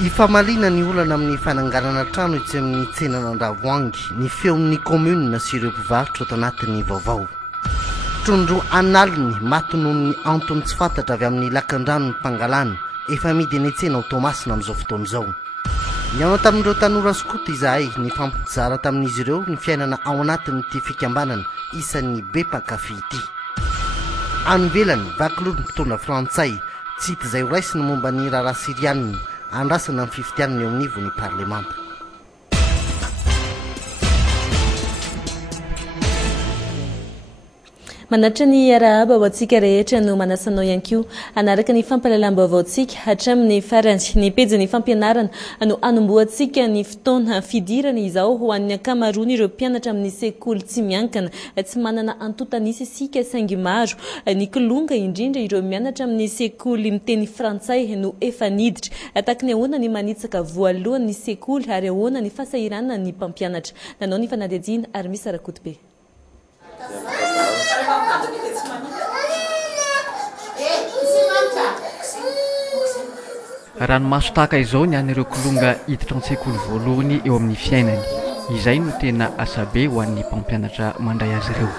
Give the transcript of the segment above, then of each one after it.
Ifamalina ny olana amin'ny fananganana trano etsy amin'ny tsenan'Andravoangy ny feo amin'ny commune sy ireo mpivarotra eto anatin'ny vaovao. Trondro analiny maty noho ny antony tsy fantatra avy amin'ny lakan-drano ny mpangalana efa amidy eny an-tsena ao Toamasina amin'izao fotoana izao. Niaona tamin'ireo tanora skota izahay ny fampizara tamin'izy ireo ny fiainana ao anatin'ity fikambanana isan'ny be mpankafy ity. Any ivelany vakilory mpitondra frantsay tsy hita izay ho raisiny momba ny raharaha sirianina andrasana amin'ny fifitianana eo amin'ny ivon'ny parlemanta. Manatra ny arahaba ho antsika rehetra no manasanao ihany koa anaraka ny fampahalalam-baovaontsika hatramin'ny farany ny pejy fampianarana no anomboantsika ny fotoana fidirana izao ho an'ny ankamaroany ireo mpianatra amin'ny sekoly tsy miankana tsy manana antotanisa isika saingy maro ny kolonga indrindra ireo mianatra amin'ny sekoly miteny frantsay no efa niditra tahaka ny ahoana ny manitsaka voalohan'ny sekoly ary ahoana ny fahasahiranana ny mpampianatra. Nanao ny fanadihadiana ary misy Arakotobe. Ranomaso tahaka izao ny an'ireo kolonga hiditra an-tsekoly voalohany eo amin'ny fiainany. Izay no tena asabe ho an'ny mpampianatra mandray azy ireo.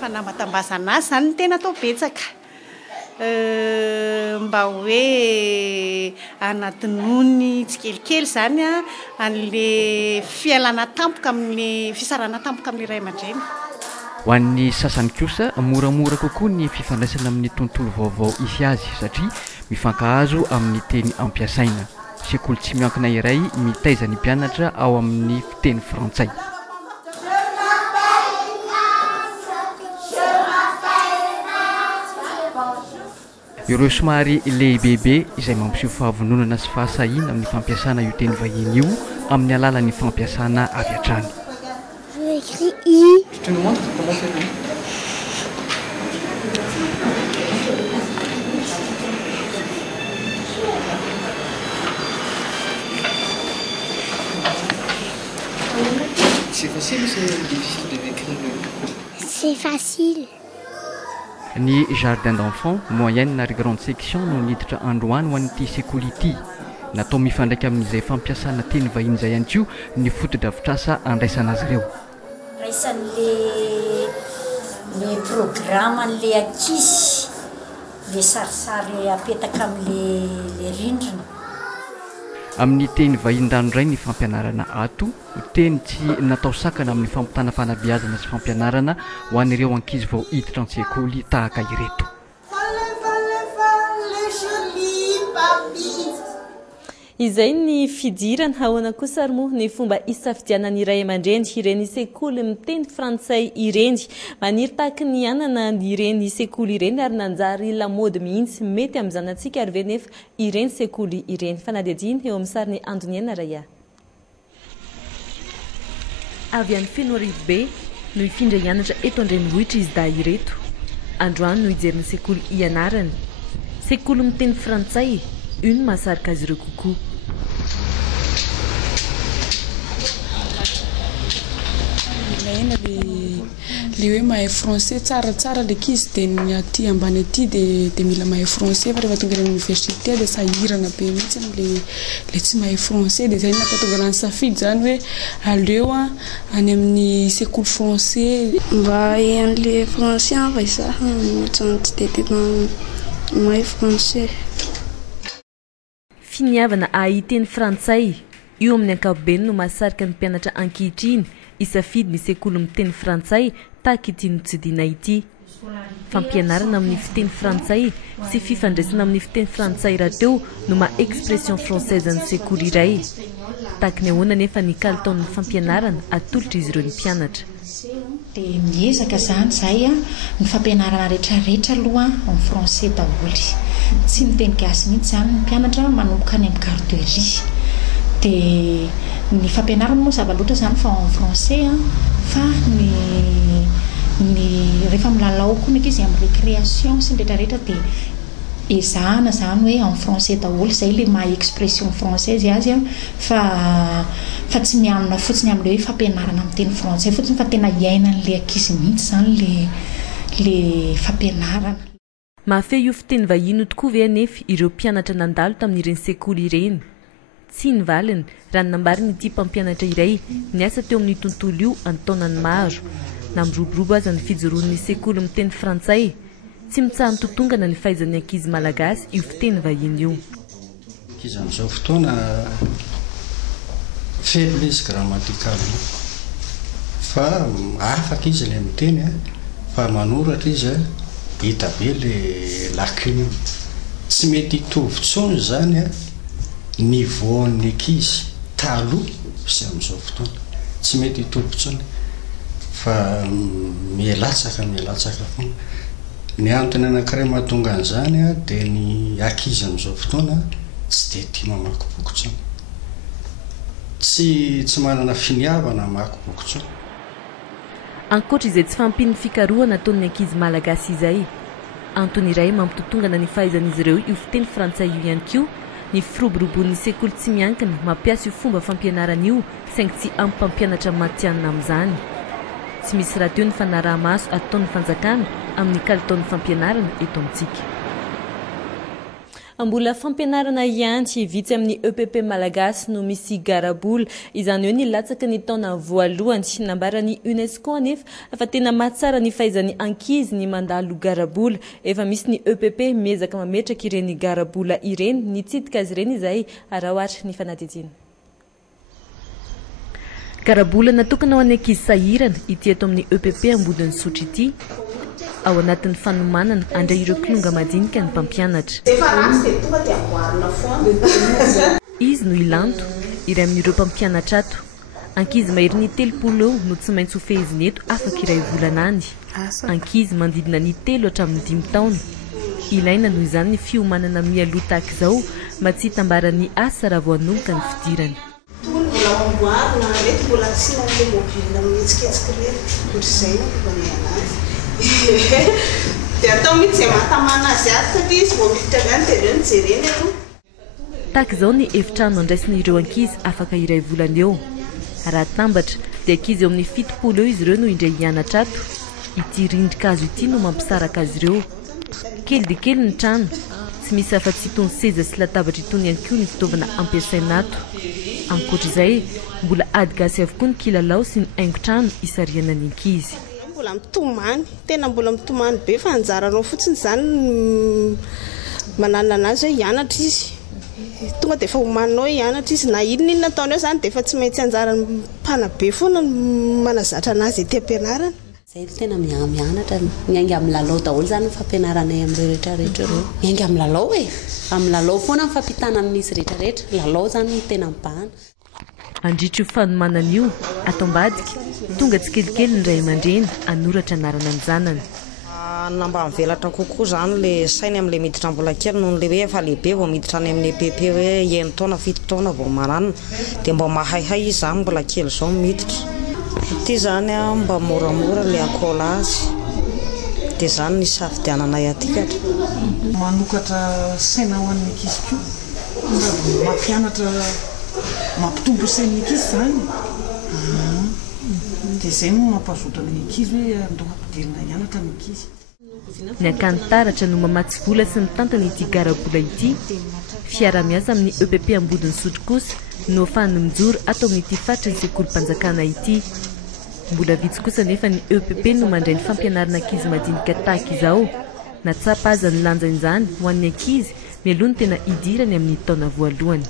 Fanamatam-bazana azy zany tena atao betsaka mba hoe anatinony tsikelikely zany an'le fialana tampoka amin'ny fisarana tampoka amin'ny ray aman-dreny. Ho an'ny sasany kosa moramora kokoa ny fifandraisana amin'ny tontolo vaovao isy azy satria mifankahazo amin'ny teny ampiasaina. Sekoly tsy miankina iray mitaiza ny mpianatra ao amin'ny fiteny frantsay. Ireo somary lehibebe izay mampiseho fahavononana sy fahasahina amin'ny fampiasana io teny vahiny io amin'ny alalan'ny fampiasana avy hatrany. Je te montre comment c'est fait. C'est facile ou c'est difficile de décrire? C'est facile. Ny jardin d'enfants, moyenne ary grande section no niditra androany ho an'ity sekoly ity. Natao mifandraika amin'izay fampiasana teny vahiny izay ihany koa ny foto-drafitrasa andraisana azy ireo. Le programme le ankizy le sarisary apetaka amin'le rindrina. Amin'ny teny vahindanoray ny fampianarana ato, teny tsy natao sakana amin'ny fampitana fanabeazana sy fampianarana ho an'ireo ankizy vao hiditra an-tsekoly tahaka ireto. Izay ny fidirana ahoana kosa ary moa ny fomba isafidianana iray aman-dreny ireny sekoly miteny frantsay ireny. Maniry tahaka ny anana ireny sekoly ireny ary nanjary lamody mihitsy mety amin'ny zanantsika ary venefa ireny sekoly ireny. Fanadihadiana eo amin'ny sariny Andoniana Raya. Avy any Fenoarivo be no ifindra hianatra eto Andrenivohitra izy da ireto. Androany no hijeriny sekoly ianarany. Sekoly miteny frantsay io no mahasarika azy ireo kokoa. Le hoe mahay français tsara l'ankizy de ny aty ambany aty de mila mahay français fa rehefa tonga any université de sahirana be mihitsy le tsy mahay français de zay nahatonga rano safidy zany hoe aleo any amin'ny sekoly français mba an'le français fa izaho tsy de tena mahay français. Finiavana ahiteny frantsay io amin'ny ankapobeny no mahasarika ny mpianatra ankehitriny isafidy ny sekoly miteny frantsay tahaka ity notsidina ity. Fampianarana amin'ny fiteny frantsay sy fifandraisana amin'ny fiteny frantsay raha teo no ma-expression française ny sekoly iray. Tahaka ny ahoana nefa ny kalitaon'ny fampianarana atolotra izy ireo ny mpianatra. Dia miezaka zany zahay ny fampianarana rehetrarehetra aloha amin'ny français daholo. Tsy miteny gasy mihitsy zany ny mpianatra manomboka any amin'ny garderie. Dia ny fampianarana moa zava-loatra zany fa en français fa ny rehefa milalao koa ny izy amin'ny récréation sy ny rehetrarehetra dia ezahana zany hoe en français daholo zay le maha expression française azy fa tsy mianona fotsiny amin'le hoe fampianarana amin'ny teny français fotsiny fa tena iainan'le ankizy mihitsy zany le fampianarana. Mahafehy io fiteny vahiny tokoa ve anefa ireo mpianatra nandalo tamin'ireny sekoly ireny. tsy nivaliny raha nambariny ity mpampianatra iray niasa teo amin'ny tontolo io antaonany maro na miroborobo aza ny fijoroan'ny sekoly miteny frantsay tsy mitsaha mitotongana ny fahaizan'ny ankizy malagasy io fiteny vahiny io. Ankizy amin'izao fotoana felo izy grammatikaly fa afaka izy ilay miteny fa manoratra izy hita be le lacune tsy mety hitovy tsony zany niveaun'ny ankizy taloha sy amin'izao fotoana tsy mety hitovy tsony fa mialatsaka foana ny antony anankiray mahatonga an'izany dia ny ankizy amin'izao fotoana tsy dia tia mamaky boky tsony tsy manana finiavana mamaky boky tsony. Ankoatra izay tsy fampiny fikarohana ataon'ny ankizy malagasy izay antony iray mampitotongana ny fahaizan'izy ireo io fiteny frantsay io ihany koa ny firoborobon'ny sekoly tsy miankina mampiasa io fomba fampianarana io saingy tsy ampampianatra matianina amin'izany. Tsy misy raha teo ny fanaraha-maso ataon'ny fanjakana amin'ny kalitaon'ny fampianarana eto amintsika. Mbola fampianarana ianty vitsy amin'ny EPP malagasy no misy garabola izany hoe nilatsaka ny taona voalohany nambaran'ny UNESCO anefa fa tena mahatsara ny fahaizan'ny ankizy ny mandalo garabola efa misy ny EPP miezaka mametraka ireny garabola ireny nitsidika azy ireny izay raha ohatra ny fanadidina. Garabola natokana ho an'ny ankizy sahirana ity eto amin'ny EPP ambodin'ny sotro ity ao anatin'ny fanomanana andray ireo kilonga madinika ny mpampianatra. Izy no ilanto iray amin'ireo mpampianatra ato. Ankizy mahery ny 30 eo no tsy maintsy ho fehiziny eto afaka iray volana any. Ankizy mandidina ny 3 hatramin'ny 5 taona. Ilaina noho izany ny fiomanana mialoha tahaka izao mba tsy hitambaran'ny asa raha vao hanomboka ny fidirany. Tahaka izao ny efitrano andraisin'ireo ankizy afaka iray volana eo. Raha tambatra dia ankizy eo amin'ny 7 eo izy ireo no indray hianatra ato. Ity rindrikazo ity no mampisaraka azy ireo. Kely dia kely ny trano. Tsy misy afa-tsy itony seza sy latabatra itony ihany koa ny fitaovana ampiasaina ato. Ankoatra izay mbola ady gasy avokoa ny kilalao sy ny haingon-trano isariana ny ankizy. Mbola mitomany, tena mbola mitomany be fa anjaranao fotsiny zany manana anazy hoe hianatra izy. Tonga dia efa homaninao hianatra izy na inona nataonao zany dia efa tsy maintsy anjarany mpanabe foana manazatra anazy ety ampianarana. Zay tena mianatra miainga amin'ny lalao daholo zany ny fampianaranay amin'ny rehetrarehetra ireo. Miainga amin'ny lalao amin'ny lalao foana ny fampitana amin'izy rehetrarehetra. Lalao zany no tena mibahana. Andritra io fanomanana io atao ambadika tonga tsikelikely ny ray aman-dreny anoratra anarana ny zanany. Namba mivelatra kokoa zany le sainy amin'ilay miditra mbola kely noho le hoe efa lehibe vao miditra any amin'ny EPP hoe 1 taona 7 taona vao maranana dia mba mahaihai izy zany mbola kely izao miditra. Ity zany mba moramora le akola azy dia zany ny safidiananay atikatra. Manokatra saina ho an'ny ankizy koa mampianatra mampitombo sain'ny ankizy zany dia zay no mampazotra ny ankizy hoe andao ampidirina hianatra ny ankizy. Ny akantaratra no mamatsy vola sy mitantana ity garabola ity. Fiara-miasa amin'ny EPP ambodin'ny sotro kosa no ahafahany mijoro atao amin'ity fatrany sekolim-panjakana ity. Mbola vitsy kosa nefa ny EPP no mandray ny fampianarana ankizy madinika tahaka izao. Natsapa aza ny lanjan'izany ho an'ny ankizy mialoha ny tena idirany amin'ny taona voalohany.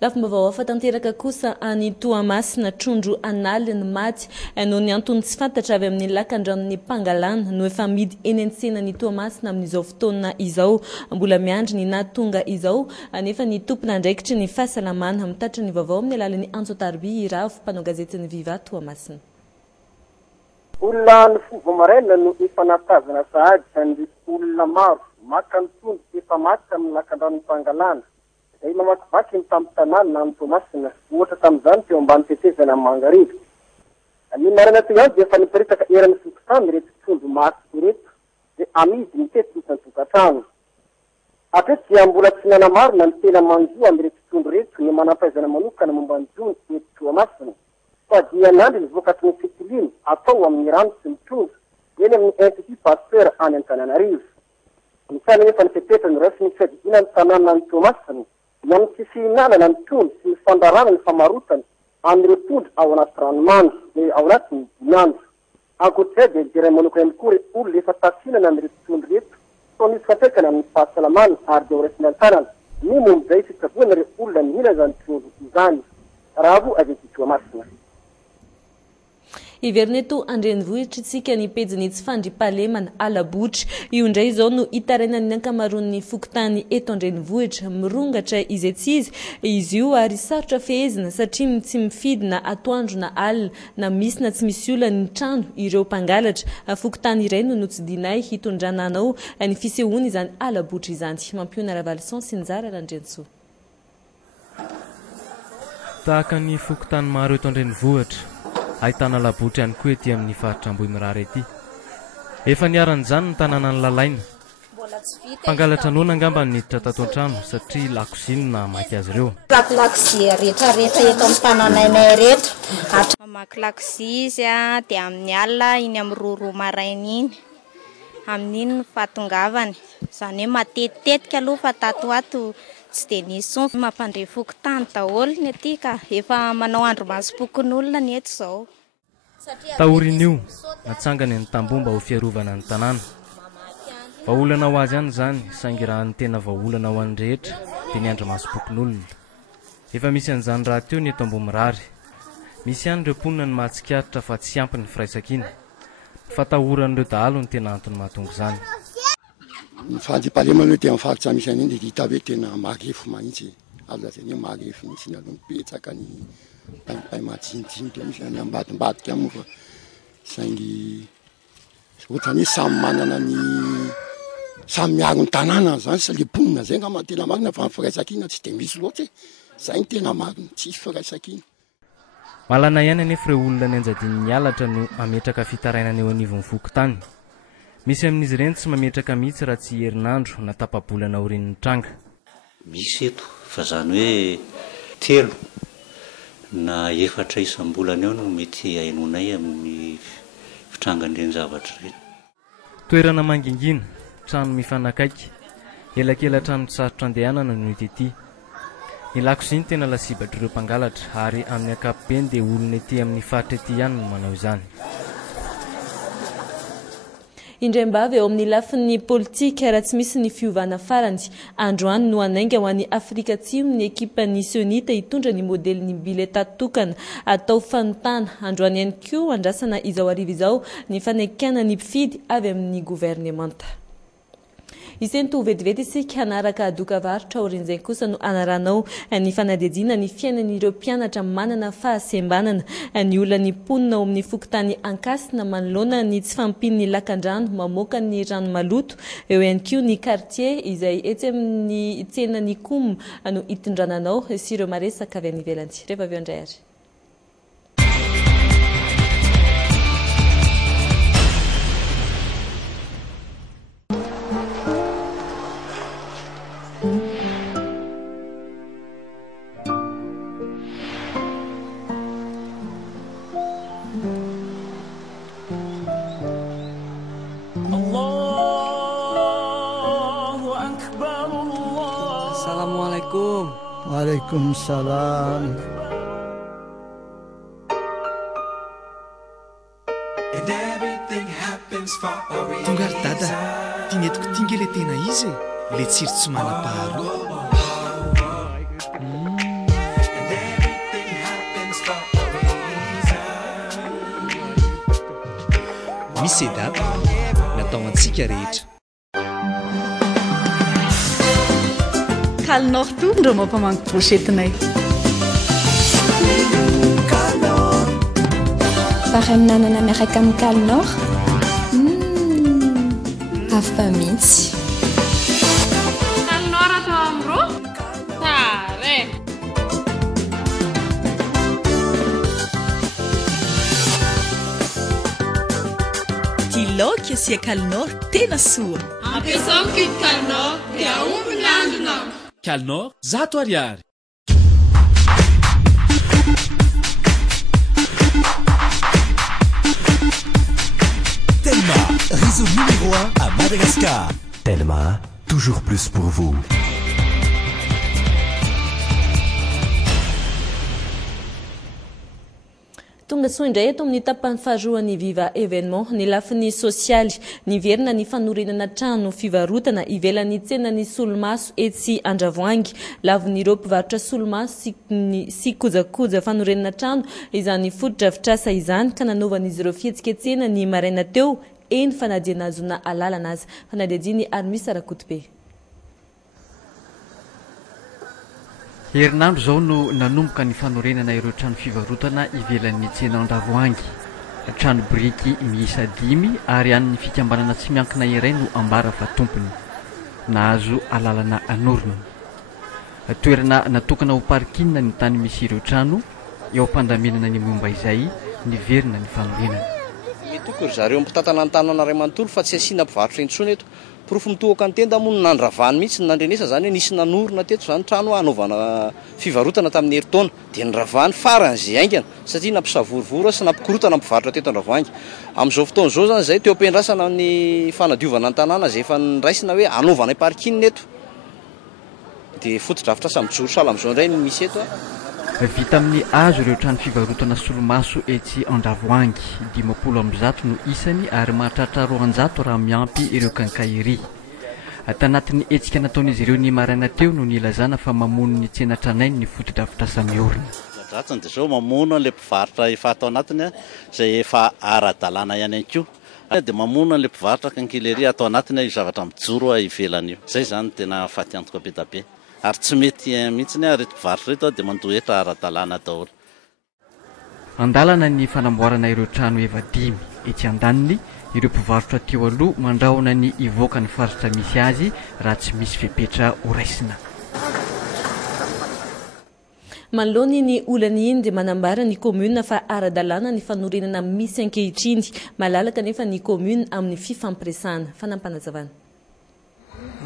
Lafim-baovao hafa tanteraka kosa any Toamasina trondro analiny maty noho ny antony tsy fantatra avy amin'ny lakan-dranon'ny Pangalana no efa amidy eny an-tsena ny Toamasina amin'izao fotoana izao. Mbola miandry ny nahatonga izao anefa ny tompona andraikitry ny fahasalamana mitatra ny vaovao amin'ny alalan'ny Antso Tarby Ravo mpanao gazetiny Viva Toamasina. Olona ny fova maraina no efa natazana sahady sandy olona maro maka ny tondro efa maty amin'ny lakan-dranon'ny Pangalana. Ay mamakivaky ny tamin'ny tanàna na amin'ny Toamasina ohatra tamin'izany teo ambany tetezana amin'ny Mangarivo. Ny marina teo ihany dia efa niparitaka eran'ny sokotany reto trondro maty reto dia amidy miteto isan-tokantrano. Hatreto dia mbola tsy nanamarina ny tena manjoa amin'ireto trondro reto ny manampahaizana manokana momba ny jony eto Toamasina. Fa dia nandry ny vokatry ny fetiliny atao amin'ny rano sy ny trondro eny amin'ny Institut Pasteur any Antananarivo. Misany efa nipepetra ny raisy ny fiadidina ny tanàna ny Toamasina ny amin'ny fisihinanana ny tony sy ny fandarana ny famarotany amin'ireo tondro ao anaty ranomandro ao anaty ny dinandro ankoatr'izay dia jeray manokana ihany koa olona efa tasinana amin'ireo tondro reto so nisy fatraikana amin'ny fahasalamana ary dia ho raisiny an-tanana ny mombizay fitsaboana ireo olona mihina izany tondro izany raha vo avy etytoa masina Iverneto andrenivohitra itsika ny pejiny tsy fandripahalemana alabotry io indray izao no hitarainany ny ankamaroan'ny fokontany eto andrenivohitra mirongatra izy etsizy izy io ary sarotra fehezina satria tsy mifidina atoandro na alina na misy na tsy misy olana ny trano ireo mpangalatra fokontany iray no notsidinay hitondrananao ny fisehoany izany alabotry izany mampiona Ravalson sy Njara Randrenso tahaka ny fokontany maro eto andrenivohitra ahitana labotry ihany koa ety amin'ny faritra Ambohimirara ety. Efa niaran'izany ny tanàna ny lalaina. Mpangalatra noana angamba niditra tato an-trano satria lakoziny na mamaky azy ireo. Lakozia rehetrarehetra eto amin'ny tanànanay rehetra. Mamaky lakozia izy dia amin'ny alina iny amin'ny roro maraina iny. Amin'iny ny fatongavany. Izany hoe matetitetika aloha fa tatoato tsy dia nisy mampandray fokontany daholo ny aty ka efa manao andro masom-pokon'olona ny eto izao. Tahorin'io natsangany ny tambomba ho fiarovana ny tanàna. Vahaolana ho azy ihany izany saingy raha ny tena vahaolana ho an'ny rehetra dia ny andro masom-pokon'olona. Efa misy an'izany raha teo ny eto Ambohimirara. Misy ihany ireo mponina ny mahatsikaritra fa tsy ampy ny firaisan-kina. Fa tahoran'ireo dahalo ny tena antony mahatonga izany. Ny fandripahalemana hoe dia amin'ny faritra misy an'iny dia hita hoe tena marefo mahitsy. Azo lazaina hoe marefo mihitsy ny aloha mipetsaka ny paimpai majinijiny dia misy any ambadimbadika amin'ny fa saingy ohatrany hoe samy manana ny samy miaro ny tanàna zany sy le mponina zay ngamba tena marina fa ny firaisan-kina tsy dia misy loatra zay ny tena marina tsisy firaisan-kina. Malana ihany anefa ireo olona ny anjadiny mialatra no ametraka fitarainana eo anivon'ny fokontany. Misy amin'izy ireny tsy mametraka mihitsy raha tsy herinandro na tapa-bolana aorian'ny tranga. Misy eto fa zany hoe 3 na 4 isam-bolana eo no mety hainonay amin'ny fitrangan'ireny zavatra ireny. Toerana mangingina, trano mifanakaiky, elakela trano sarotra andehanana no hita ety. Ny lakoziny tena lasibatra ireo mpangalatra ary amin'ny ankapobeny dia olona ety amin'ny faritra ety ihany no manao izany. Indrembavy eo amin'ny lafin'ny politika raha tsy misy ny fiovana farany. Androany no anainga ho an'ny Afrika Atsimo ny ekipa ny Sionita hitondra ny modelin'ny bileta tokana atao fanotana. Androany ihany koa andrasana izao ariva izao ny fanaikana ny mpifidy avy amin'ny gouvernemanta. Iseny to vetivety isika hanaraka dokavarotra orin'izay kosa no anaranao ny fanadihadiana ny fiainan'ireo mpianatra manana fahasembanana ny olona ny mponina ao amin'ny fokontany ankasina manoloana ny tsy fampin'ny lakan-drano mamoaka ny rano maloto eo ihany koa ny quartier izay etsy amin'ny tsenany kom no hitondrananao sy ireo maresaka avy any ivelany. Rehefa avy eo indray ary. Waalaikumsalam. Tongary dada, tinetiko tinga le tena izy le tsiro tsy manam-paharoa. Misy dada, natao antsika rehetra. Kalnor tout ndro mampamango brochettinay. Faranana miaraka amin'ny Kalnor. Hafa mihitsy. Kalnor atao amro? Tare. Ty laoka asia Kalnor tena soa. Ampiasao kidy Kalnor dia aomby landrona. Kalnor, 100 ariary. Telma, réseau numéro 1 à Madagascar. Telma, toujours plus pour vous. Tonga soa indray eto amin'ny tapany faharoan'ny Viva Événement ny lafiny sosialy niverina ny fanorenana trano fivarotana ivelan'ny tsenany solomaso etsy Andravoangy lavin'ireo mpivarotra solomaso sy kojakoja fanorenana trano izany fototra vitrasa izany ka nanovan'izy ireo fihetsiketsena ny maraina teo eny fanadiana azona alalana azy fanadiadiny Armis Rakotobe. Herinandro zao no nanomboka ny fanorenana ireo trano fivarotana ivelan'ny tsena Andravoangy. Trano biriky miisa 5 ary an'ny fikambanana tsy miankina iray no ambara fa tompony. Nahazo alalana anorina. Toerana natokana ho parking ny tany misy ireo trano eo am-pandaminana ny momba izay niverina ny fanorenana. Toko zareo mpitatana ny tanana ray manontolo fa tsy asiana mpivarotra intsony eto. Profo mitohaka ny tenda moa nandravany mihitsy nandrenesa zany nisy nanorina teto zany trano anaovana fivarotana tamin'ny herintaona dia nravany farany zay aingana satria nampisavorovoro sy nampikorotana mpivarotra teto Andravoangy. Amin'izao fotoana izao zany zay teo ampiandrasana ny fanadiovana ny tanàna zay efa niraisina hoe anaovana parking eto dia fotodrafitra sa mijoro sala amin'izao indray ny misy eto. Vita amin'ny hazo ireo trano fivarotana solomaso etsy Andravoangy 500 no isany ary mahatratra 200 raha miampy ireo kankairy. Tanatin'ny hetsika nataon'izy ireo ny maraina teo no nilazana fa mamono ny tsena tranainy ny fotodrafitra samiorina. Dratsany dia zao mamono an'ilay mpivarotra efa atao anatiny izay efa ara-dalàna ihany koa dia mamono an'ilay mpivarotra kankairy atao anatiny io zavatra mijoro ivelany io. Zay zany tena fatiantoka be da be. Ary tsy mety mihitsy ny reto mpivarotra reto dia mandohetra ara-dalàna daholo. Andalana ny fanamboarana ireo trano efa 5 etsy andaniny ireo mpivarotra teo aloha mandrahona ny ivoaka ny faritra misy azy raha tsy misy fepetra ho raisina. Manoloany ny olany iny dia manambara ny commune fa ara-dalàna ny fanorenana misy ankehitriny malalaka nefa ny commune amin'ny fifampiresahana fanampanazavana.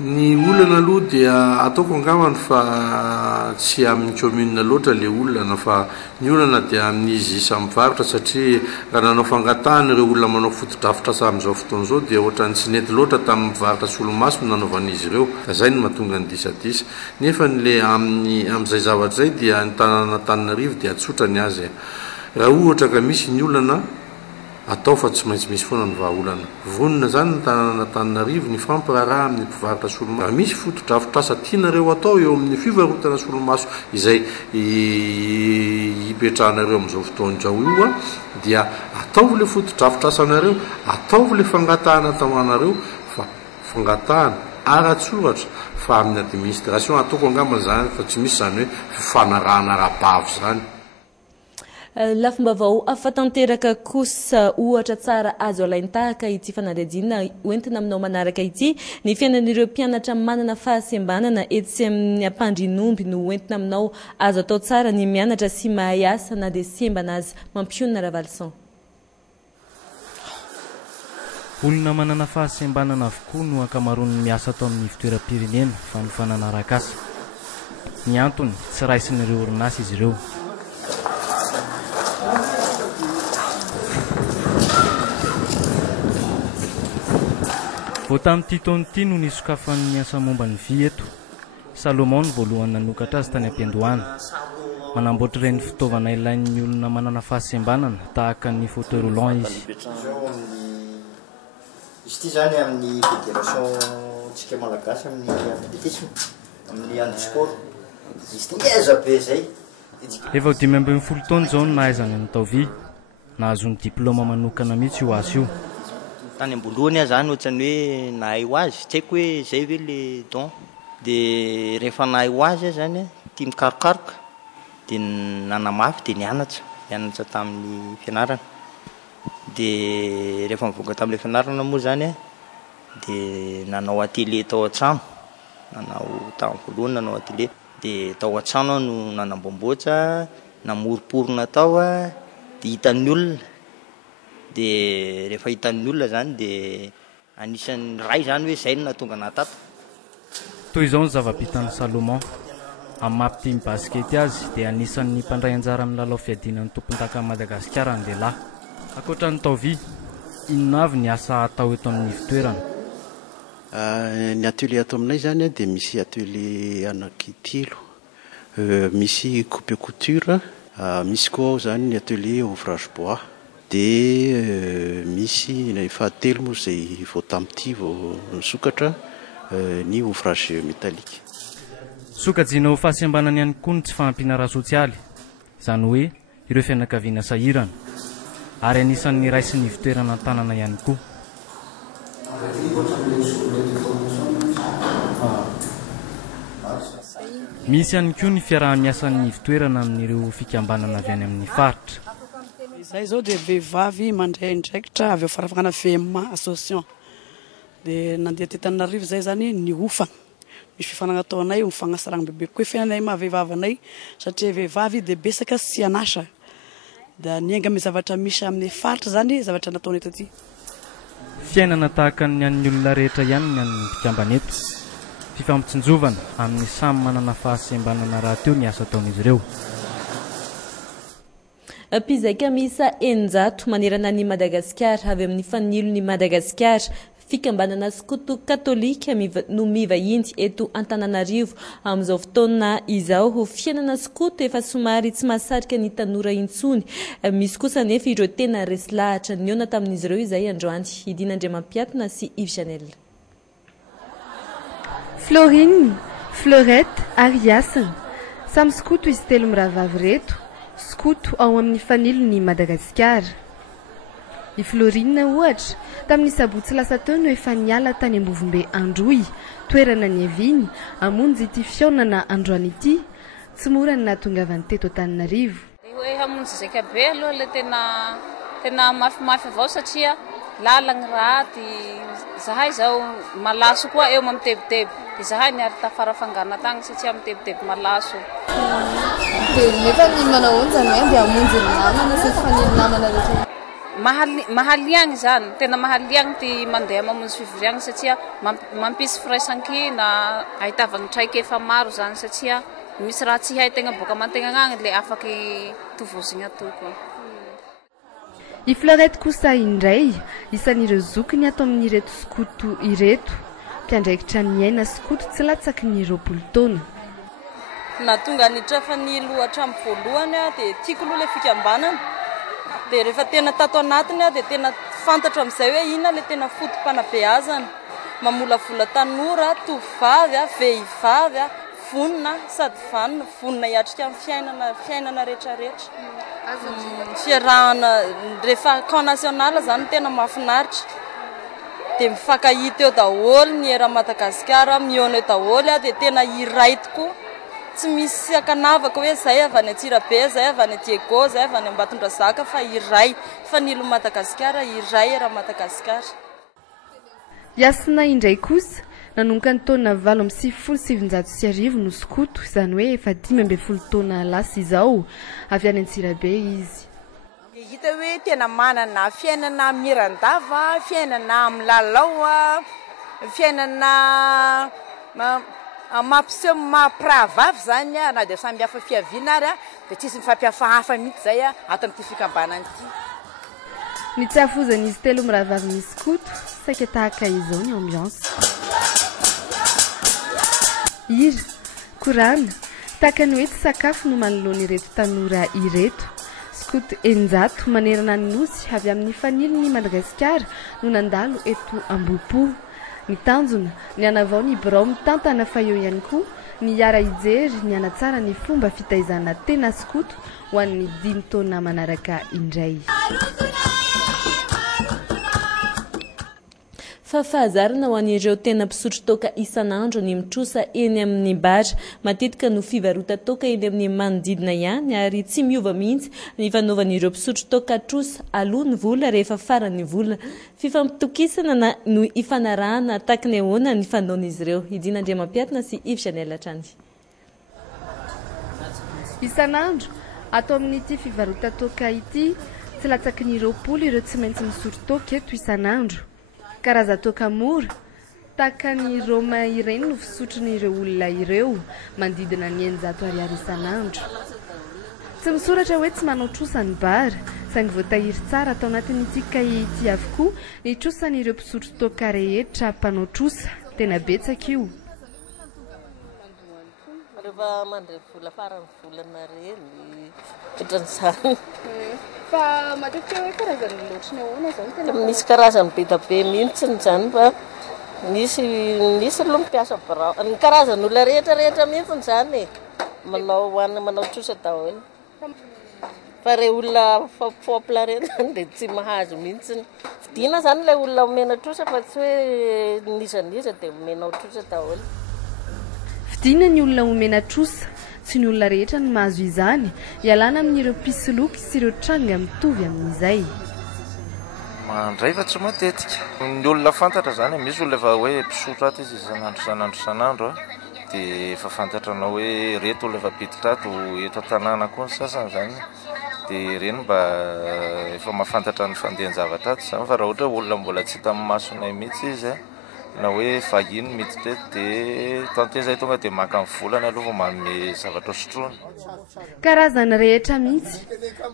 Ny olana aloha dia ataoko angambany fa tsy amin'ny commune loatra le olana fa ny olana dia amin'izy isa mivarotra satria raha nanao fangatahana ireo olona manao fotodrafitra sa amin'izao fotoana izao dia ohatrany tsy nety loatra tamin'ny mivarotra solomaso no nanaovan'izy ireo zay no mahatonga ny disadisa nefa nyle amin'izay zavatra zay dia ny tanàna Antananarivo dia tsotra ny azy raha ohatra ka misy ny olana atao fa tsy maintsy misy foana ny vahaolana vonona zany ny tanàna Antananarivo ny fampiraraha amin'ny mpivarotra solomaso raha misy fotodrafitrasa tianareo atao eo amin'ny fivarotana solomaso izay hipetrahanareo amin'izao fotoan'izao io dia ataovy le fotodrafitrasanareo ataovy le fangatahana tamanareo fa fangatahana ara-tsoratra fa amin'ny administration ataoko angamba zany fa tsy misy zany hoe fifanarahana ara-bavo zany. Lafim-bavao afatanteraka kosa ohatra tsara azo alaintahaka ity fanadihadiana hoentina aminao manaraka ity ny fiainan'ireo mpianatra manana fahasembanana etsy amin'ny ampandrinomby no hoentina aminao azo atao tsara ny mianatra sy mahay asa na dia sembana azy mampionona Ravalson. Olona manana fahasembanana avokoa no ankamaroany miasa atao amin'ny fitoeram-pirenena fa ny fananaraka-asa. Ny antony tsy raisin'ireo orinasa izy ireo. Vao tamin'ity taon'ity no nisokafan'ny asa momba ny vy eto. Salomon ny voalohany nanokatra azy tany am-piandohana. Manamboatra ireny fitaovana ilain'ny olona manana fahasembanana tahaka ny fauteuil roulant izy. Izy ity zany amin'ny fédération tsika malagasy amin'ny athlétisme amin'ny handisport. Izy ity ngeza be zay. Efa 15 taona izao no nahaizany natao vy. Nahazo ny diplôma manokana mihitsy io asa io. Tany ambolohany zany ohatrany hoe nahay ho azy tsy haiko hoe zay ve le don dia rehefa nahay ho azy zany tia mikarokaroka dia nanamafy dia nianatra tamin'ny fianarana dia rehefa mivoaka tamin'ilay fianarana moa zany dia nanao atelier tao an-trano nanao tamin'ny voalohany nanao atelier dia tao an-trano no nanambomboatra namoriporona tao dia hitan'ny olona dia rehefa hitan'ny olona zany dia anisan'ny ray zany hoe zay no nahatonga nahatato. Toy izao ny zava-pitan'ny Salomon amin'ny mampitimy baskety azy dia anisan'ny mpandray anjara amin'ny lalao fiadinan'ny tompon-daka Madagasikara ny lehilahy. Ankoatra ny taovy, inona avy ny asa atao eto amin'ny fitoerana? Ny atelier ato aminay zany dia misy atelier anaky 3, misy coupe couture, Misy koa zany ny atelier ouvrage bois dia misy fahatelo moa izay vao tamin'ity vao nisokatra ny ouvrage métallique. Sokajiana ho fahasembanany ihany koa ny tsy fahampiana ara-sosialy, izany hoe ireo fianakaviana sahirana, ary anisan'ny raisy ny fitoerana tanana ihany koa. Misy ihany koa ny fiaraha-miasan'ny fitoerana amin'ireo fikambanana avy any amin'ny faritra. Izay zao dia vehivavy mandray indraikitra avy ao farafangana VMA association dia nandeha Antananarivo zay zany ny ofana misy fifanana ataonay mifanasarana bebe koa fiainanay maha-vehivavy anay satria vehivavy dia besaka sy anasa da niainga amin'ny zavatra misy amin'ny faritra zany zavatra nataonay taty. Fiainana tahaka ny an'ny olona rehetra ihany ny an'ny mpikambaneto, fifampitsinjovana amin'ny samy manana fahasembanana raha teo ny asa ataon'izy ireo. Mpizaka misa 900 manerana ny Madagasikara avy amin'ny fanilon'ny Madagasikara, fikambanana skoto katolika no mivahiny eto Antananarivo amin'izao fotoana izao. Fiainana skoto efa somary tsy mahasarika ny tanora intsony, misy kosa nefa ireo tena resy lahatra niona tamin'izy ireo izay androany. Idina Andriamampiatona sy Yves Chanel. Florine, Fleurette, ary Yasina samy skoto izy telo miravavy reto, skoto ao amin'ny fanilon'ny Madagasikara. I Florine ohatra tamin'ny sabotsy lasa teo no efa niala tany Ambovombe Androy, toerana ny Eviny, hamonjy ity fiaonana androany ity, tsy mora ny nahatongavany teto Antananarivo. Hoe hamonjy zaka be aloha le tena mafimafy avao satria lalagna raty, zahay zao malaso koa eo mamitebiteby, dia zahay niary tafarafangana tagny satria mitebiteby malaso. Dia nefa ny manao onjany hoe dia hamonjy ny namana sy faniny namana rehetra. Mahaliagny zany, tena mahaliagny ty mandeha mamonjy fivoriagna satria mampisy firaisan-kina, ahitavagny traika efa maro zany satria misy raha tsy hay tegna boka mantegna agny le afaky tovozigna atoko. I Fleurette kosa indray isan'ireo zokiny ato amin'ireto skoto ireto, mpiandraikitra ny aina skoto tsy latsaky ny 20 taona. Natonga niditra fanilo hatramin'ny voalohany dia tiako aloha le fikambanana. Dia rehefa tena tato anatiny dia tena fantatra amin'izay hoe inona le tena fotom-panabeazana. Mamolavola tanora, tovovavy, vehivavy, vonona sady vonona hiatrika amin'ny fiainana rehetrarehetra. Fiarahana rehefa camp national zany tena mahafinaritra. Dia mifankahita eo daholo ny era Madagasikara, mihaona eo daholo dia tena iray tokoa. Tsy misy akanavaka hoe zay avy any Antsirabe, zay avy any Diego, zay avy any Ambatondrazaka fa iray fanilo Madagasikara, iray era Madagasikara. Yasina indray kosa nanomboka ny taona 770 no skoto, izany hoe efa 15 taona lasa izao, avy any Antsirabe izy. Hita hoe tena manana fiainana mirandava, fiainana amin'ny lalao, fiainana mampiseho maha-pravavy zany na dia samy hafa fiaviana ary dia tsisy mifampihafahafa mihitsy zay ato amin'ity fikambanana ity. Ny tsy hafozan'izy telo miravavy ny skoto saika tahaka izao ny ambiance. Hira, korana, tahaka ny hoe tsy sakafo no manoloana ireto tanora ireto. Skoto 900 manerana ny nosy avy amin'ny fanilon'ny Madagasikara no nandalo eto Ambohipo. Ny tanjona, ny anavao ny birao mitantana fa eo ihany koa ny hiara hijery ny anatsara ny fomba fitaizana tena skoto ho an'ny 5 taona manaraka indray. Fa fahazarana ho an'ireo tena mpisotro toaka isan'andro ny mitrosa eny amin'ny bara, matetika no fivarotan-toaka eny amin'ny manodidina ihany ary tsy miova mihitsy ny fanaovan'ireo mpisotro toaka trosa aloha ny vola rehefa farany vola. Fifampitokisana no ifanarahana tahaka ny ahoana ny fandaon'izy ireo. Idina Andriamampiatona sy Yves Chanel hatrany. Isan'andro atao amin'ity fivarotan-toaka ity tsy latsaky ny 20 ireo tsy maintsy misotro toaka eto isan'andro. Karaza-toaka mora tahaka ny Roma ireny no fisotron'ireo olona ireo mandidina ny 900 ariary isan'andro. Tsy misoratra hoe tsy manao trosa ny bara, saingy voatahiry tsara atao anatin'ity kahie ity avokoa ny trosan'ireo mpisotro toaka rehetra mpanao trosa, tena betsaka io. rehefa mandray vola farany volana reny ohatran'izany fa matetika hoe karazany loatra ny ahoana zany tena misy karazany be da be mihitsiny zany fa misy aloha mpiasa birao ny karazany olona rehetrarehetra mihitsiny zany manao hoanina manao trosa daholo fa re olona fapopla reny zany dia tsy mahazo mihitsiny vidina zany ilay olona omena trosa fa tsy hoe nizaniza dia omenao trosa daholo vidina ny olona omena trosa tsy ny olona rehetra ny mahazo izany ialana amin'ireo pisoloky sy ireo tranga mitovy amin'izay mandray fa tsy matetika ny olona fantatra zany misy olona efa hoe mpisotro ato izy sanandro dia efa fantatranao hoe reto olona efa piditra ato eto tanàna koa ny sasany zany dia reny mba efa mahafantatra ny fandehan-javatra ato zany fa raha ohatra olona mbola tsy hita amin'ny masonay mihitsy izy na hoe vahiny miditra eto dia tantezay tonga dia maka ny volany aloha manome zavatra sotroana karazany rehetra mihitsy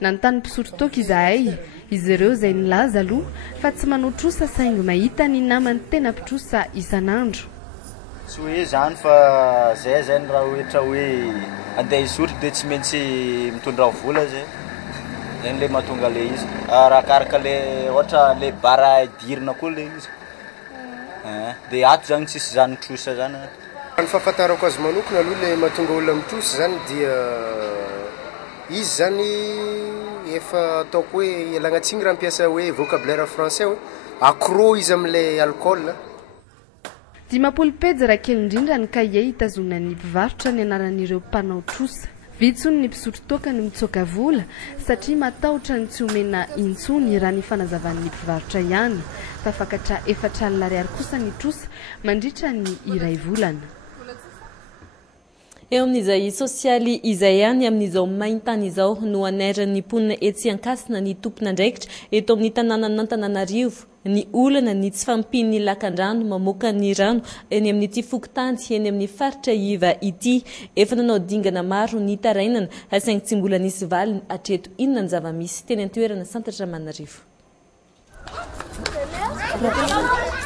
na ny tany mpisotro toka izahay izy ireo izay nilaza aloha fa tsy manao trosa saingy mahita ny namany tena mpitrosa isan'andro tsy hoe zany fa zay zany raha ohatra hoe andeha hisotro dia tsy maintsy mitondra vola zay zany le mahatonga le izy arakaraka le ohatra le bara idirina koa le izy dia ato zany tsisy zany trosa zany ny fahafantarako azy manokana aloha le mahatonga olona mitrosa zany dia izy zany efa ataoko hoe ialagnatsiny raha mpiasa hoe vocabulaire français hoe accro izy amin'ilay alcool Dimapolo pejy raha kely indrindra ny kahie hitazonany mpivarotra ny anaran'ireo mpanao trosa vitsony ny mpisotro toka ny mitsoka vola satria matahotra ny tsy omena intsony raha ny fanazavan'ny mpivarotra ihany tafakatra 4 alina ariary kosa ny trosa mandritra ny iray volana eo amin'izay sosialy izay ihany amin'izao maintany izao no anairan'ny mponina etsy ankasina ny tompona andraikitra eto amin'ny tanàna Antananarivo ny olana ny tsy fampiny lakan-drano mamoaka ny rano eny amin'ity fokontany eny amin'ny faritra iva ity efa nanao dingana maro ny tarainana saingy tsy mbola nisy valiny hatreto inona ny zava-misy teny an-toerana Santatramanarivo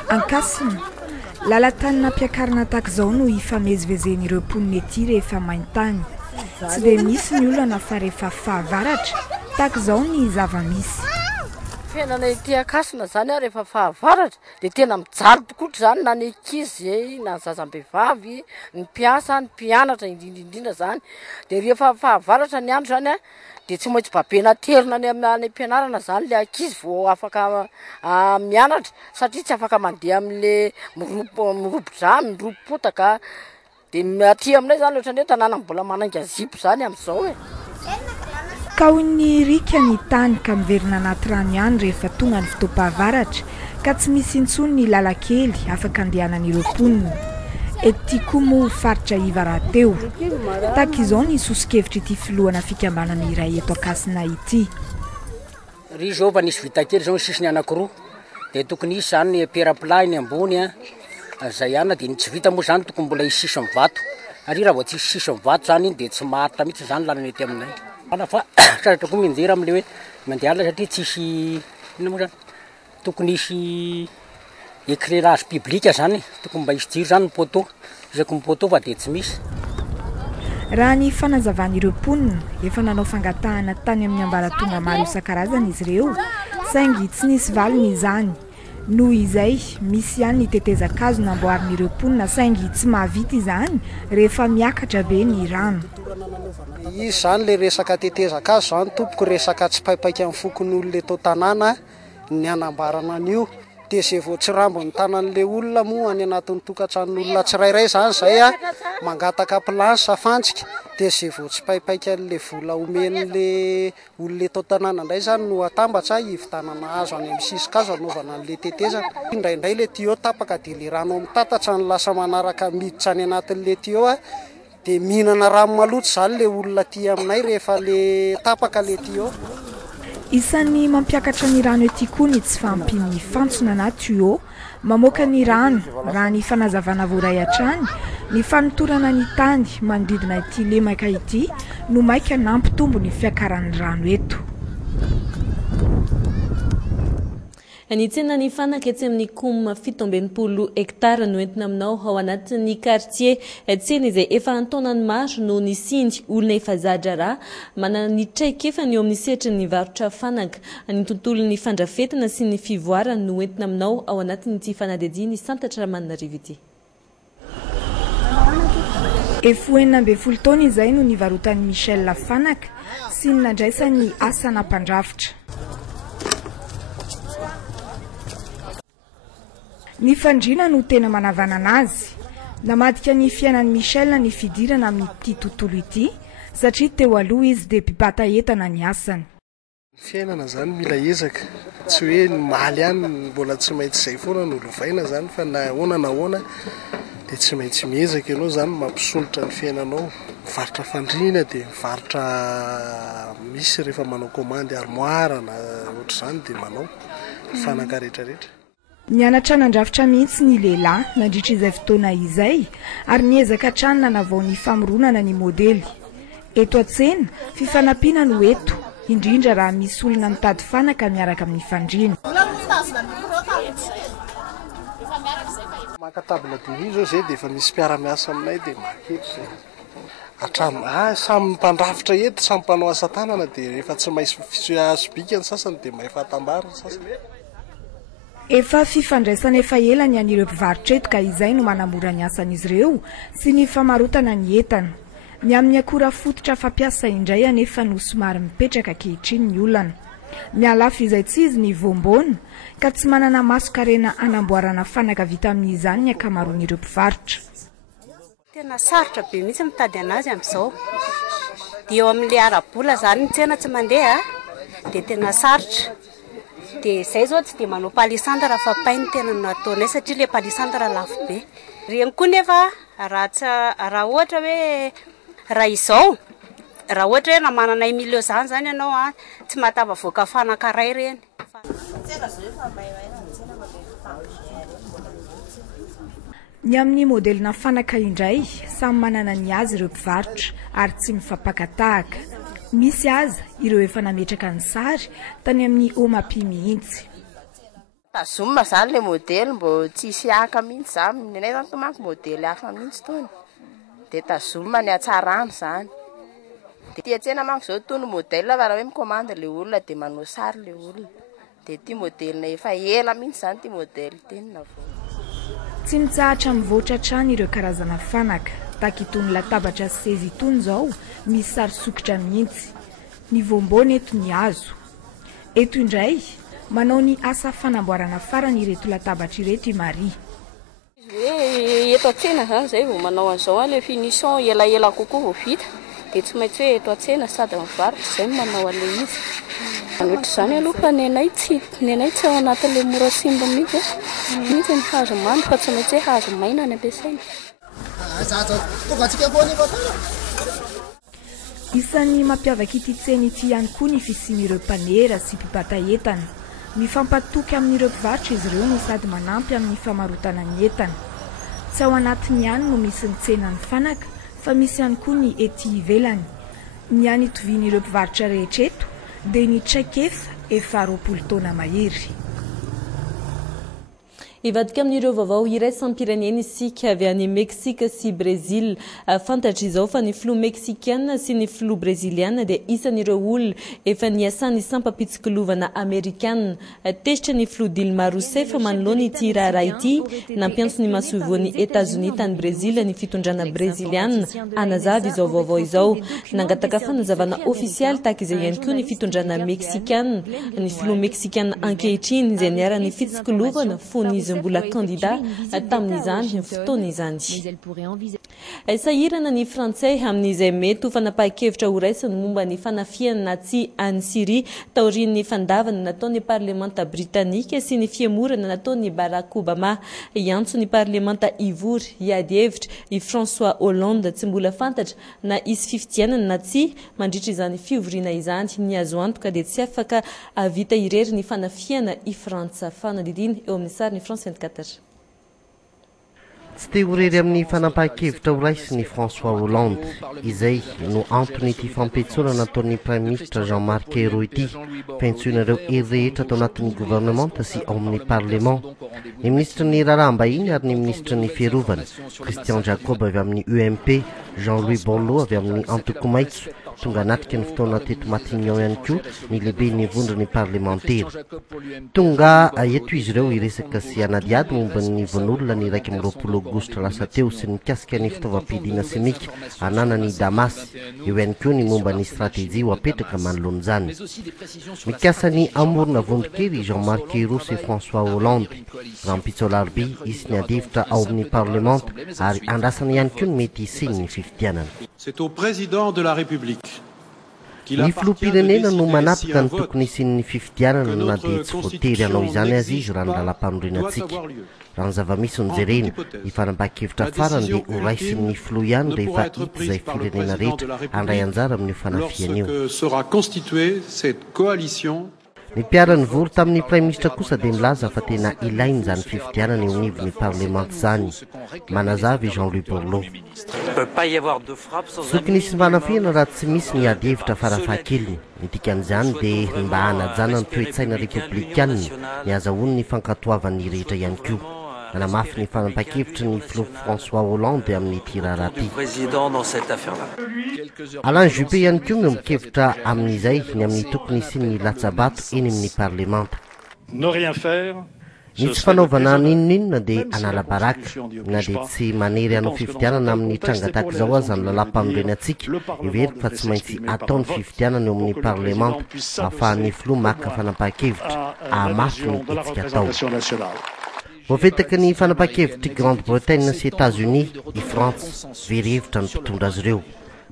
Ankasina lala-tanina mpiakarana tahaka izao no ifamezivezen'ireo mponina ety rehefa maintany tsy dia misy ny olana fa rehefa fahavaratra tahaka izao ny zava-misy fiainana ety Ankasina zany rehefa fahavaratra dia tena mijaly tokotra zany na ny ankizy na ny zazam-behivavy ny mpiasa ny mpianatra indrindra zany dia rehefa fahavaratra ny andro zany dia tsy maintsy babena terina any amin'ny ampianarana zany le ankizy vao afaka mianatra satria tsy afaka mandeha amin'le mirobo-drano mirobo-potaka dia aty aminay zany ohatrany hoe tanàna mbola manainga zipo zany amin'izao ka hoy ny rika ny tany ka miverina anaty rano ihany rehefa tonga ny fotoam-pahavaratra ka tsy misy intsony ny lalakely afaka andehanan'ireo mponina ety koa moa faritra iva rahateo tahaka izao ny sosikevitra ity filohana fikambanana iray eto Ankasina ity ry zao fa nisy vita kely zao sisiny anankiroa dia tokony isy zany ny pera-plat iny ambony zay ihany dia tsy vita moa zany tokony mbola isisy amin'ny vato ary raha vao tsy isisy amin'ny vato zany iny dia tsy maritra mihitsy zany lalana ety aminay fa saratra koa minjera amin'le hoe mandeha alina satria tsisy ina moa zany tokony isy éclairage public zany tokony mba isy jiro zany ny poteau isaky ny poteau fa dia tsy misy raha ny fanazavan'ireo mponina efa nanao fangatahana tany amin'ny ambaratonga maro isan-karazana izy ireo saingy tsy nisy valiny izany noho izay misy ihany ny tetezan-kazo namboarin'ireo mponina saingy tsy mahavita izany rehefa miakatra be ny rano izy zany le resaka tetezan-kazo zany tompoko resaka tsy paipaika amin'ny fokon'olona eto tanàna ny anambarana an'io dia zay vao tsy rambo ny tanan'le olona moa any anatin'ny tokantranon'olona tsirairay zany zay mangataka plansy afantsika dia zay vao tsy paipaika an'le vola omen'le olona eto tanàna indray zany no atambatra hivitanana azo any amin'ny sisikazo anaovana an'le tetezana indraindray le tuyau tapaka dia le rano mitatatra ny lasa manaraka miditra any anatin'le tuyau dia mihinana rano maloto zany le olona ty aminay rehefa le tapaka le tuyau isan'ny mampiakatra ny rano ety koa ny tsy fampin'ny fantsona na tuyau mamoaka ny rano raha ny fanazavana voaray hatrany ny fanotorana ny tany manodidina ity lemaka ity no maika nampitombo ny fiakaran'ny rano eto Ny tsena ny fanaka etsy amin'ny kom 17 hektara no entina aminao ao anatin'ny quartier tsena izay efa antaonany maro no nisindy olona efa zadrara manana ny traikefa ny eo amin'ny setry ny varotra fanaka ny tontolon'ny fandrafetana sy ny fivoarana no entina aminao ao anatin'ity fanadihadiany santatra Ramanarivo ity. Efoenina amby folo taona izay no nivarotany Michel Lafanaka sy nandraisany asana mpandrafitra. Ny fandriana no tena manavana anazy. Namadika ny fiainan'i Michel ny fidirana amin'ity tontolo ity satria teo aloha izy dia mpibata entana ny asany. Fiainana zany mila ezaka, tsy hoe maly ihany mbola tsy maintsy izay foana no lovaina zany fa na ahoana dia tsy maintsy miezaka ianao zany mampisolotra ny fiainanao. Mivarotra fandriana dia mivarotra misy rehefa manao komandy armoire na ohatr'izany dia manao fanaka rehetrarehetra. Nianatra nandrafitra mihitsy ny lehilahy nandritra izay fotoana izay ary niezaka hatrany nanavao ny famoronana ny modely. Eto an-tsena fifanampiana no eto, indrindra raha misy olona mitady fanaka miaraka amin'ny fandriana. Maka tabla dimy zao zay dia efa misy mpiara-miasa aminay dia maketo zay. Hatrany samy mpandrafitra eto, samy mpanao asa tanana dia efa tsy maintsy azo bika ny sasany dia maefa tambara ny sasany. Efa fifandraisana efa ela ny anireo mpivarotra eto ka izay no manamora ny asan'izy ireo sy ny famarotana ny entana. Ny amin'ny akora fototra fampiasa indray anefa no somary mipetraka ankehitriny ny olana. Mialafo izay tsy izy ny voambona ka tsy manana maso-karena anamboarana fanaka vita amin'izany ny akamaroan'ireo mpivarotra. Tena sarotra be mihitsy mitady anazy amin'izao. Dia eo amin'ilay ara-bola zany ny tsena tsy mandeha dia tena sarotra. Dia izay zao tsy dia manao palissandre fa painy tena nataonay satria ilay palissandre lafo be. Reny koa nefa raha ohatra hoe raha izao, raha ohatra hoe namanana 1 million zany ianao tsy matava voaka fanaka ray reny. Ny amin'ny modelina fanaka indray samy manana ny azy ireo mpivarotra ary tsy mifampakatahaka. Misy aza ireo efa nametraka ny sary tany amin'ny Omapi mihitsy. Tazomina zany le modely mbo tsy hisy haka mihitsy zany, nenay zany tomanko modely hafa mihitsy tony. Dia tazomina ny hatsarany zany. Dia tia tsena manko zao tony modely fa raha hoe mikomandy le olona dia manao sary le olona. Dia tia modely efa ela mihitsy zany tia modely tenina vao. Tsy mitsahatra mivoatra hatrany ireo karazana fanaka. Tahaka itony latabatra sy seza itony zao misy sary sokitra mihitsy. Ny voambona eto ny hazo. Eto indray manao ny asa fanamboarana farany ireto latabatra ireto i Marie. Eto an-tsena zany zay vao manao an'izao le finition elaela kokoa vao vita dia tsy maintsy hoe eto an-tsena sady mivarotra zay manao an'ilay izy. Anohatra izany aloha fa nenay tsy ao anatin'ilay mora simba mihitsy mihitsy ny hazo mamy fa tsy maintsy hoe hazo maina ny ampiasaina. Isan'ny mampiavaka ity tsena ity ihany koa ny fisian'ireo mpanera sy mpibata entana. Mifampatoky amin'ireo mpivarotra izy ireo no sady manampy amin'ny famarotana ny entana. Tsy ao anatiny ihany no misy ny tsenany fanaka fa misy ihany koa ny ety ivelany. Ny any itovian'ireo mpivarotra rehetra eto dia ny traikefa efa 20 taona mahery. Ivadika amin'ireo vaovao iraisam-pirenena isika avy any Meksika sy Brésil. Fantatra izao fa ny filoha meksikiana sy ny filoha breziliana dia isan'ireo olona efa niasany sampapitsikilovana amerikana. Tesitra ny filoha Dilma Rousseff manoloana ity raharaha ity nampiantso ny mahasovoan'ny États-Unis tany Brésil ny fitondrana breziliana anazava izao vaovao izao. Nangataka fanazavana ofisialy tahaka izay ihany koa ny fitondrana meksikana. Ny filoha meksikana ankehitriny izay niara-ny fitsikilovana fony mbola kandida tamin'izany fotoana izany. Sahirana ny frantsay amin'izay mety ho fanapahan-kevitra ho raisiny momba ny fanafiana natsy any Syria taorian'ny fandavana nataon'ny parlemanta britanika sy ny fiamorana nataon'ny Barack Obama. Iantso ny parlemanta ivory hiady hevitra i François Hollande tsy mbola fantatra na isy fifidianana na tsy mandritra izany fivoriana izany. Ny azo antoka dia tsy afaka avita irery ny fanafiana i Frantsa. Fanadidiny eo amin'ny sary ny France 24. tsy te horery amin'ny fanampahan-kevitra ho raisy ny François Hollande izay no antony ty fampetsoana nataon'ny Prime Ministre Jean-Marc Ayrault ity fiantsoanareo hery rehetra tao anatin'ny gouvernemanta sy ao amin'ny parlement. Ny ministre ny raharaham-bahiny ary ny ministre ny fiarovana Christian Jacob avy amin'ny UMP, Jean-Louis Borloo avy amin'ny antoko maitso tonga anatrika ny fotoana teto Matignon ihany koa ny lehibe ny vondrony parlementaire. Tonga eto izy ireo iresaka sy anadiady momba ny von'olona ny 20 aogositra lasa teo sy mikasika ny fitaovam-piadiana simika ananany Damas, eo ihany koa ny momba ny stratégie ho apetraka manoloana izany. Mikasa ny amorona vondrokely Jean-Marc Ayrault sy François Hollande. Rampitsolarby izy ny adevitra ao amin'ny parlemanta ary andrasana ihany koa ny mety hisiny ny fifidianana. C'est au président de la République. Ny filoham-pirenena no manapaka ny tokony hisin'ny fifidianana na dia tsy voatery anao izany azy izy raha ny lalam-panorenantsika. Raha ny zava-misy ny jerena ny fanampahan-kevitra farany dia ho raisin'ny filoha ihany rehefa hita izay firenena rehetra handray anjara amin'ny fanafiana io. Sera constituée cette coalition. Ny mpiara-ny vory tamin'ny Prime Ministre kosa dia nilaza fa tena ilainy izany fifidianana eo anivon'ny parlemanta izany. Manazavy Jean-Louis Borloo. Sokiny sy manafiana raha tsy misy ny adevitra farafahakeliny. Ny dikan'izany dia mba hanajana ny toe-tsaina republikanina ny azahoany ny fankatoavan'ny rehetra ihany koa. Nanamafy ny fanampahan-kevitra ny filoha François Hollande amin'ity raharaha ity. Alain Juppé ihany koa no mikevitra amin'izay ny amin'ny tokony sy ny latsabato eny amin'ny parlemanta. Ny tsy fanaovana n'inon'inona dia anala baraka na dia tsy manery hanao fifidianana amin'ny tranga tahaka izao aza ny lalam-panorenantsika everiko fa tsy maintsy ataony fifidianana eo amin'ny parlemanta ahafahan'ny filoha maka fanampahan-kevitra ahamafy ny etsika atao. Voafetaka ny fanampahan-kevitry Grande-Bretagne sy États-Unis i Frantsa very hevitra ny mpitondra azy ireo.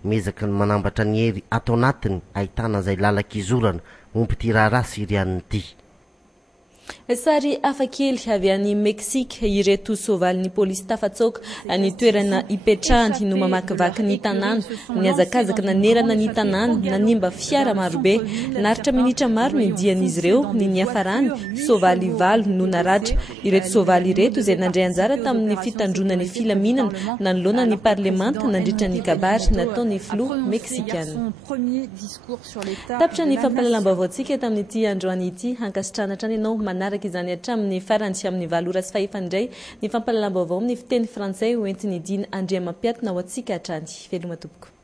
Mezaka ny manambatra ny hery atao anatiny ahitana izay lalaka izorana momby ty raharaha sirianiny ity. Sary hafakely avy any Meksika ireto soavalin'ny polisy tafatsoka ny toerana ipetrahany no mamakivaky ny tanàna ny azakazaka nanerana ny tanàna nanimba fiara marobe naritra minitra maro ny dian'izy ireo ny niafarany soavaly valo no naratra ireto soavaly ireto izay nandray anjara tamin'ny fitandronany filaminana nanoloana ny parlemanta nandritra ny kabary nataon'ny filoha meksikana. Tapitra ny fampalalam-baovaontsika tamin'ity androany ity hankasitrana hatrany ianao manaraka izany hatramin'ny farany sy amin'ny valora sy fahefandray ny fampalalam-baovao amin'ny fiteny frantsay hoentiny dina andriamampiatina ho antsika hatrany veloma tompoko.